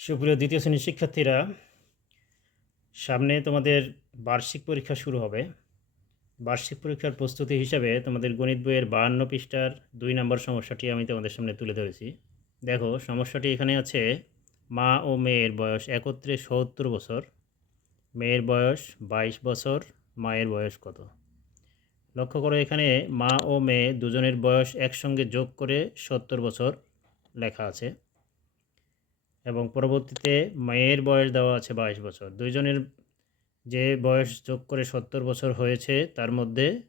সুপ্রিয় দ্বিতীয় শ্রেণির শিক্ষার্থীরা, সামনে তোমাদের বার্ষিক পরীক্ষা শুরু হবে। বার্ষিক পরীক্ষার প্রস্তুতি হিসাবে তোমাদের গণিত বইয়ের বাহান্ন পৃষ্ঠার দুই নম্বর সমস্যাটি আমি তোমাদের সামনে তুলে ধরেছি। দেখো, সমস্যাটি এখানে আছে, মা ও মেয়ের বয়স একত্রে সত্তর বছর, মেয়ের বয়স বাইশ বছর, মায়ের বয়স কত? লক্ষ্য করো এখানে মা ও মেয়ে দুজনের বয়স একসঙ্গে যোগ করে সত্তর বছর লেখা আছে। এবং পরবর্তীতে মায়ের বয়স দেওয়া আছে বাইশ বছর। দুইজনের যে বয়স যোগ করে সত্তর বছর হয়েছে, তার মধ্যে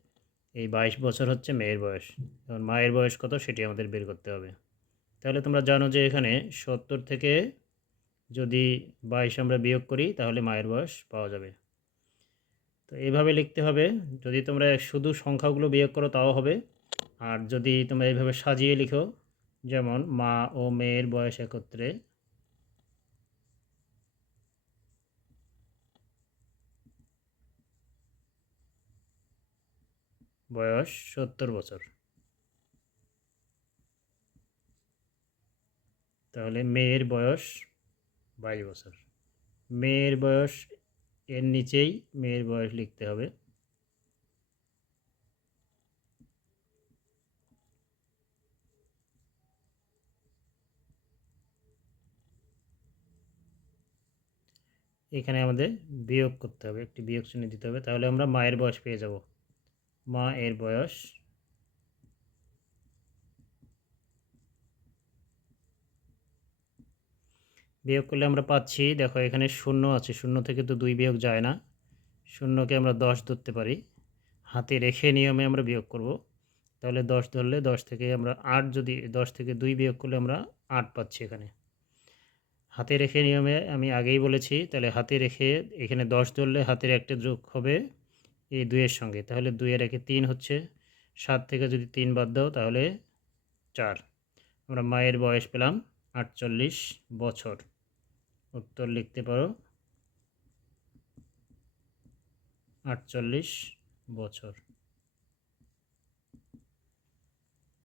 এই বাইশ বছর হচ্ছে মেয়ের বয়স। এবং মায়ের বয়স কত সেটি আমাদের বের করতে হবে। তাহলে তোমরা জানো যে এখানে সত্তর থেকে যদি বাইশ আমরা বিয়োগ করি, তাহলে মায়ের বয়স পাওয়া যাবে। তো এইভাবে লিখতে হবে, যদি তোমরা শুধু সংখ্যাগুলো বিয়োগ করো তাও হবে। আর যদি তোমরা এইভাবে সাজিয়ে লিখো, যেমন মা ও মেয়ের বয়স একত্রে বয়স সত্তর বছর। তাহলে মেয়ের বয়স বাইশ বছর। মেয়ের বয়স এর নিচেই মেয়ের বয়স লিখতে হবে। এখানে আমাদের বিয়োগ করতে হবে, একটি বিয়োগ চিহ্ন দিতে হবে। তাহলে আমরা মায়ের বয়স পেয়ে যাব। মা এর বয়স? বিয়োগ করলে আমরা পাচ্ছি, দেখো এখানে শূন্য আছে, শূন্য থেকে তো দুই বিয়োগ যায় না। শূন্যকে আমরা দশ ধরতে পারি। হাতে রেখে নিয়মে আমরা বিয়োগ করব। তাহলে দশ ধরলে দশ থেকে আমরা আট যদি, দশ থেকে দুই বিয়োগ করলে আমরা আট পাচ্ছি এখানে। হাতে রেখে নিয়মে আমি আগেই বলেছি, তাহলে হাতে রেখে এখানে দশ ধরলে হাতের একটা যোগ হবে এই দুইয়ের সঙ্গে। তাহলে দুইয়ের একে তিন হচ্ছে সাত থেকে যদি তিন বাদ দাও তাহলে চার। আমরা মায়ের বয়স পেলাম আটচল্লিশ বছর। উত্তর লিখতে পারো। আটচল্লিশ বছর।